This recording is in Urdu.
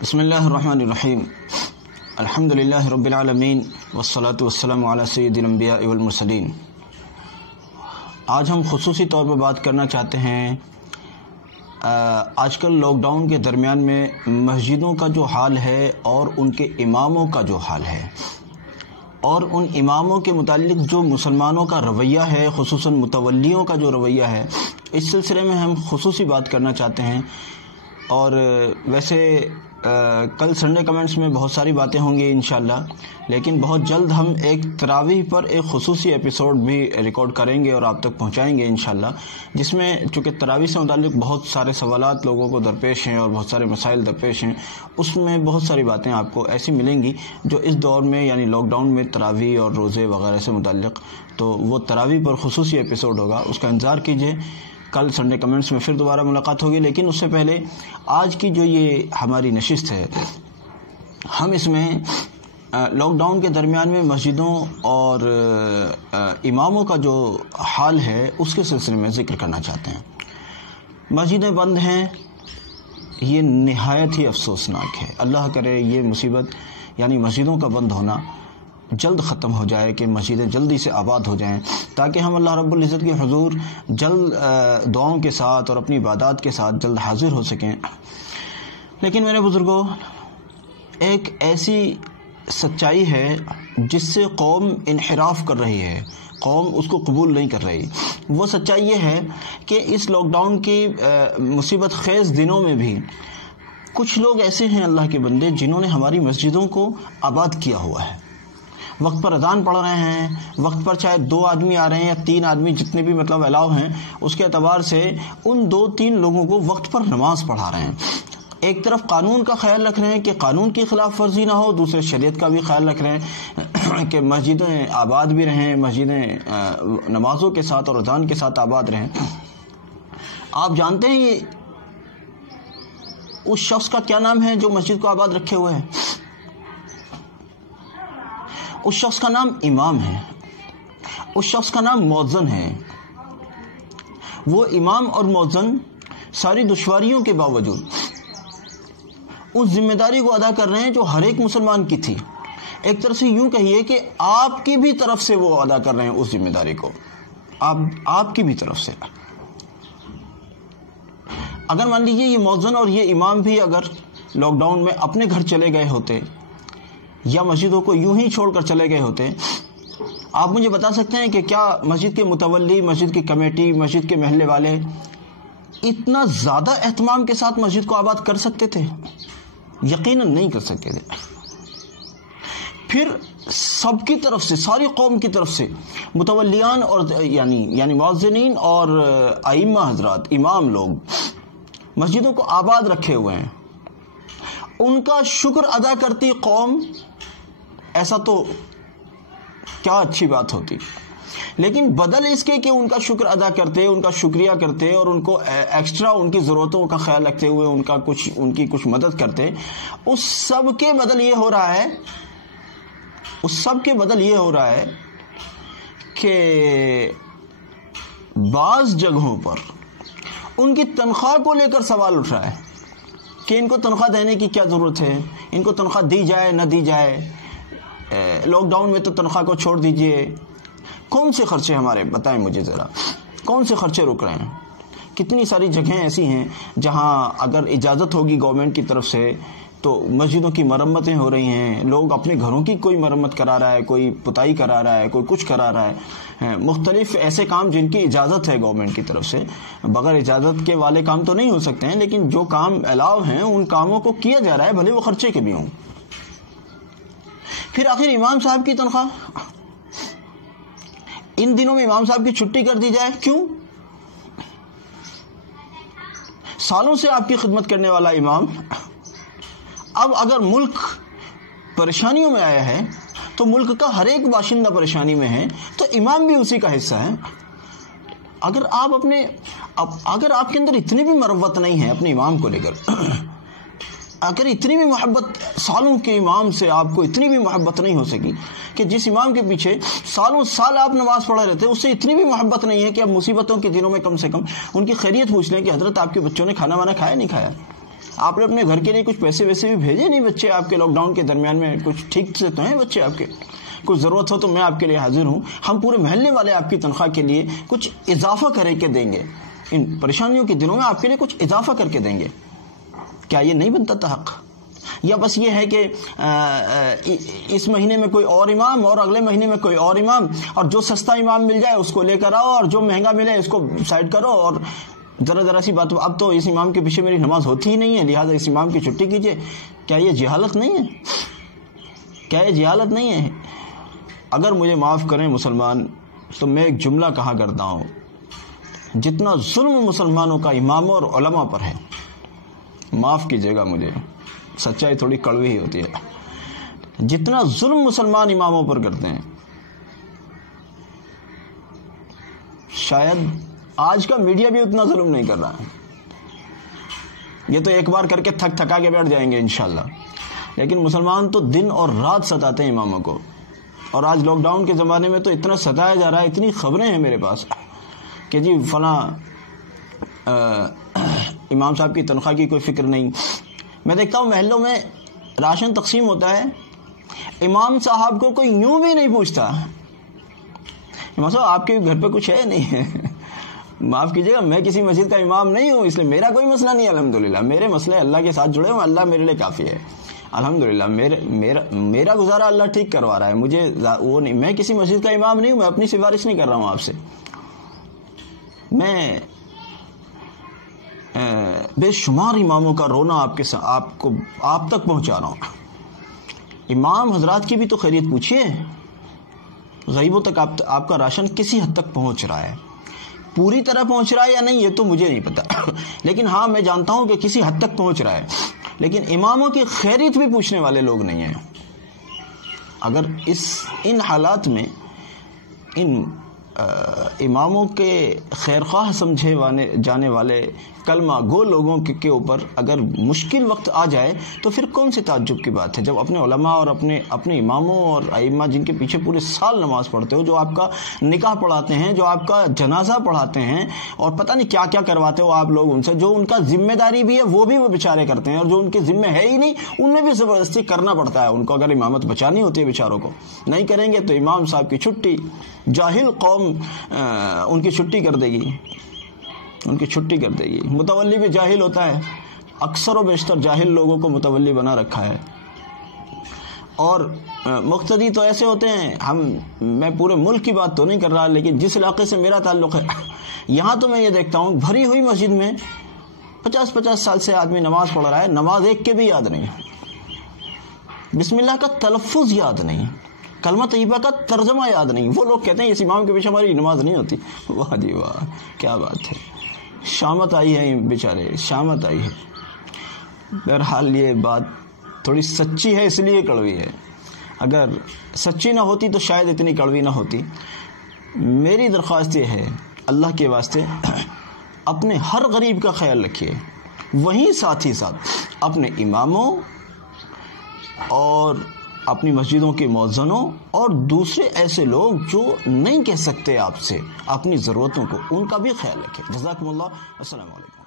بسم اللہ الرحمن الرحیم الحمد للہ رب العالمین والصلاة والسلام علی سید الانبیاء والمرسلین۔ آج ہم خصوصی طور پر بات کرنا چاہتے ہیں آج کل لاک ڈاؤن کے درمیان میں مسجدوں کا جو حال ہے اور ان کے اماموں کا جو حال ہے، اور ان اماموں کے متعلق جو مسلمانوں کا رویہ ہے، خصوصاً متولیوں کا جو رویہ ہے، اس سلسلے میں ہم خصوصی بات کرنا چاہتے ہیں۔ اور ویسے کل سنڈے کمنٹس میں بہت ساری باتیں ہوں گی انشاءاللہ، لیکن بہت جلد ہم ایک تراویح پر ایک خصوصی ایپیسوڈ بھی ریکارڈ کریں گے اور آپ تک پہنچائیں گے انشاءاللہ، جس میں چونکہ تراویح سے متعلق بہت سارے سوالات لوگوں کو درپیش ہیں اور بہت سارے مسائل درپیش ہیں، اس میں بہت ساری باتیں آپ کو ایسی ملیں گی جو اس دور میں یعنی لاک ڈاؤن میں تراویح اور روزے وغیرہ سے متعلق، تو وہ تراویح پر خصوصی ایپیسوڈ ہوگا، اس کا انتظار کیجیے۔ کل سنڈے کمنٹس میں پھر دوبارہ ملاقات ہوگی، لیکن اس سے پہلے آج کی جو یہ ہماری نشست ہے، ہم اس میں لاک ڈاؤن کے درمیان میں مسجدوں اور اماموں کا جو حال ہے اس کے سلسلے میں ذکر کرنا چاہتے ہیں۔ مسجدیں بند ہیں، یہ نہایت ہی افسوسناک ہے۔ اللہ کرے یہ مصیبت یعنی مسجدوں کا بند ہونا جلد ختم ہو جائے، کہ مسجدیں جلدی سے آباد ہو جائیں، تاکہ ہم اللہ رب العزت کے حضور جلد دعاؤں کے ساتھ اور اپنی عبادات کے ساتھ جلد حاضر ہو سکیں۔ لیکن میرے بزرگوں، ایک ایسی سچائی ہے جس سے قوم انحراف کر رہی ہے، قوم اس کو قبول نہیں کر رہی۔ وہ سچائی یہ ہے کہ اس لاک ڈاؤن کی مصیبت خیز دنوں میں بھی کچھ لوگ ایسے ہیں اللہ کے بندے جنہوں نے ہماری مسجدوں کو آباد کیا ہوا ہے، وقت پر اذان پڑھ رہے ہیں، وقت پر چاہے 2 آدمی آ رہے ہیں یا 3 آدمی، جتنے بھی الاؤ ہیں، اس کے اعتبار سے ان 2-3 لوگوں کو وقت پر نماز پڑھا رہے ہیں۔ ایک طرف قانون کا خیال رکھ رہے ہیں کہ قانون کی خلاف ورزی نہ ہو، دوسرے شریعت کا بھی خیال رکھ رہے ہیں کہ مسجدیں آباد بھی رہیں، مسجدیں نمازوں کے ساتھ اور اذان کے ساتھ آباد رہیں۔ آپ جانتے ہیں یہ اس شخص کا کیا نام ہے جو مسجد کو آباد رکھے ہوئے ہے؟ اس شخص کا نام امام ہے، اس شخص کا نام مؤذن ہے۔ وہ امام اور مؤذن ساری دشواریوں کے باوجود اس ذمہ داری کو ادا کر رہے ہیں جو ہر ایک مسلمان کی تھی۔ ایک طرح سے یوں کہیے کہ آپ کی بھی طرف سے وہ ادا کر رہے ہیں اس ذمہ داری کو، آپ کی بھی طرف سے۔ اگر مان لیجیے یہ مؤذن اور یہ امام بھی اگر لاک ڈاؤن میں اپنے گھر چلے گئے ہوتے یا مسجدوں کو یوں ہی چھوڑ کر چلے گئے ہوتے، آپ مجھے بتا سکتے ہیں کہ کیا مسجد کے متولی، مسجد کی کمیٹی، مسجد کے محلے والے اتنا زیادہ اہتمام کے ساتھ مسجد کو آباد کر سکتے تھے؟ یقیناً نہیں کر سکتے تھے۔ پھر سب کی طرف سے، ساری قوم کی طرف سے متولیان اور یعنی مؤذنین اور ائمہ حضرات، امام لوگ مسجدوں کو آباد رکھے ہوئے ہیں، ان کا شکر ادا کرتی قوم، ایسا تو کیا اچھی بات ہوتی۔ لیکن بدل اس کے کہ ان کا شکر ادا کرتے، ان کا شکریہ کرتے اور ان کو ایکسٹرا ان کی ضرورتوں کا خیال رکھتے ہوئے ان کی کچھ مدد کرتے، اس سب کے بدل یہ ہو رہا ہے کہ بعض جگہوں پر ان کی تنخواہ کو لے کر سوال اٹھ رہا ہے کہ ان کو تنخواہ دینے کی کیا ضرورت ہے، ان کو تنخواہ دی جائے نہ دی جائے، لاک ڈاؤن میں تو تنخواہ کو چھوڑ دیجئے۔ کون سے خرچے ہمارے، بتائیں مجھے ذرا، کون سے خرچے رک رہے ہیں؟ کتنی ساری جگہیں ایسی ہیں جہاں اگر اجازت ہوگی گورنمنٹ کی طرف سے تو مسجدوں کی مرمتیں ہو رہی ہیں، لوگ اپنے گھروں کی کوئی مرمت کرا رہا ہے، کوئی پتائی کرا رہا ہے، کوئی کچھ کرا رہا ہے، مختلف ایسے کام جن کی اجازت ہے گورنمنٹ کی طرف سے۔ بغیر اجازت کے والے کام تو نہیں ہو سکتے ہیں، لیکن جو کام الاؤ ہیں ان کاموں کو کیا جا رہا ہے، بھلے وہ خرچے کے بھی ہوں۔ پھر آخر امام صاحب کی تنخواہ، ان دنوں میں امام صاحب کی چھٹی کر دی جائے، کیوں؟ سالوں سے آپ کی خدمت کرنے والا امام اب اگر ملک پریشانیوں میں آیا ہے تو ملک کا ہر ایک باشندہ پریشانی میں ہے، تو امام بھی اسی کا حصہ ہے۔ اگر آپ کے اندر اتنی بھی مروت نہیں ہے اپنے امام کو لے کر، اگر اتنی بھی محبت، سالوں کے امام سے آپ کو اتنی بھی محبت نہیں ہو سکی کہ جس امام کے پیچھے سالوں سال آپ نماز پڑھے رہتے، اس سے اتنی بھی محبت نہیں ہے کہ اب مصیبتوں کے دنوں میں کم سے کم ان کی خیریت پوچھ لیں کہ حضرت آپ کے بچوں نے کھانا وانا کھایا نہیں کھایا، آپ نے اپنے گھر کے لیے کچھ پیسے ویسے بھی بھیجے نہیں؟ بچے آپ کے لاک ڈاؤن کے درمیان میں کچھ ٹھیک سے تو ہیں بچے آپ کے؟ کچھ ضرورت ہو تو میں آپ کے لیے حاضر ہوں. ہم پورے محلے والے آپ کی تنخواہ کے لیے کچھ اضافہ کر کے دیں گے، ان پریشانیوں کے دنوں میں آپ کے لیے کچھ اضافہ کر کے دیں گے. کیا یہ نہیں بنتا تھا حق؟ یا بس یہ ہے کہ اس مہینے میں کوئی اور امام اور اگلے مہینے میں کوئی اور امام، اور جو سستا امام مل جائے اس کو لے کر آؤ اور جو مہنگا ملے اس کو سائڈ کرو، اور ذرا سی بات، اب تو اس امام کے پیچھے میری نماز ہوتی ہی نہیں ہے لہٰذا اس امام کی چھٹی کیجیے. کیا یہ جہالت نہیں ہے؟ کیا یہ جہالت نہیں ہے؟ اگر مجھے معاف کریں مسلمان تو میں ایک جملہ کہا کرتا ہوں، جتنا ظلم مسلمانوں کا اماموں اور علماء پر ہے، معاف کیجیے گا مجھے، سچائی تھوڑی کڑوی ہی ہوتی ہے، جتنا ظلم مسلمان اماموں پر کرتے ہیں شاید آج کا میڈیا بھی اتنا ظلم نہیں کر رہا ہے. یہ تو ایک بار کر کے تھکا کے بیٹھ جائیں گے انشاءاللہ، لیکن مسلمان تو دن اور رات ستاتے ہیں اماموں کو. اور آج لاک ڈاؤن کے زمانے میں تو اتنا ستایا جا رہا ہے، اتنی خبریں ہیں میرے پاس کہ جی فلاں امام صاحب کی تنخواہ کی کوئی فکر نہیں. میں دیکھتا ہوں محلوں میں راشن تقسیم ہوتا ہے، امام صاحب کو کوئی یوں بھی نہیں پوچھتا، امام صاحب آپ کے گھر پہ کچھ ہے نہیں ہے. معاف کیجیے گا، میں کسی مسجد کا امام نہیں ہوں، اس لیے میرا کوئی مسئلہ نہیں ہے الحمدللہ. میرے مسئلے اللہ کے ساتھ جڑے ہوں، اللہ میرے لیے کافی ہے الحمدللہ. میرا گزارا اللہ ٹھیک کروا رہا ہے، مجھے وہ نہیں، میں کسی مسجد کا امام نہیں ہوں، میں اپنی سفارش نہیں کر رہا ہوں آپ سے. میں بے شمار اماموں کا رونا آپ تک پہنچا رہا ہوں. امام حضرات کی بھی تو خیریت پوچھیے، غریبوں تک آپ کا راشن کسی حد تک پہنچ رہا ہے. پوری طرح پہنچ رہا ہے یا نہیں یہ تو مجھے نہیں پتا، لیکن ہاں میں جانتا ہوں کہ کسی حد تک پہنچ رہا ہے. لیکن اماموں کی خیریت بھی پوچھنے والے لوگ نہیں ہیں. اگر ان حالات میں ان اماموں کے خیرخواہ سمجھے جانے والے کلمہ گو لوگوں کے اوپر اگر مشکل وقت آ جائے تو پھر کون سی تعجب کی بات ہے، جب اپنے علماء اور اپنے اماموں اور ائمہ جن کے پیچھے پورے سال نماز پڑھتے ہو، جو آپ کا نکاح پڑھاتے ہیں، جو آپ کا جنازہ پڑھاتے ہیں، اور پتہ نہیں کیا کیا کرواتے ہو آپ لوگ ان سے، جو ان کا ذمہ داری بھی ہے وہ بیچارے کرتے ہیں، اور جو ان کے ذمہ ہے ہی نہیں ان میں بھی زبردستی کرنا پڑتا ہے ان کو. اگر امامت بچانی ہوتی ہے بیچاروں کو، نہیں کریں گے تو امام صاحب کی چھٹی، جاہل قوم ان کی چھٹی کر دے گی، متولی بھی جاہل ہوتا ہے، اکثر و بیشتر جاہل لوگوں کو متولی بنا رکھا ہے. اور مقتدی تو ایسے ہوتے ہیں، میں پورے ملک کی بات تو نہیں کر رہا، لیکن جس علاقے سے میرا تعلق ہے یہاں تو میں یہ دیکھتا ہوں بھری ہوئی مسجد میں 50 سال سے آدمی نماز پڑھ رہا ہے، نماز ایک کے بھی یاد نہیں، بسم اللہ کا تلفظ یاد نہیں، کلمہ طیبہ کا ترجمہ یاد نہیں. وہ لوگ کہتے ہیں اس امام کے پیچھے ہماری نماز نہیں ہوتی. واہ جی واہ، کیا بات ہے، شامت آئی ہے بیچارے، شامت آئی ہے. بہرحال یہ بات تھوڑی سچی ہے اس لیے کڑوی ہے، اگر سچی نہ ہوتی تو شاید اتنی کڑوی نہ ہوتی. میری درخواست یہ ہے اللہ کے واسطے اپنے ہر غریب کا خیال رکھیے، وہیں ساتھ ہی ساتھ اپنے اماموں اور اپنی مسجدوں کے مؤذنوں اور دوسرے ایسے لوگ جو نہیں کہہ سکتے آپ سے اپنی ضرورتوں کو، ان کا بھی خیال رکھیں. جزاکم اللہ. السلام علیکم.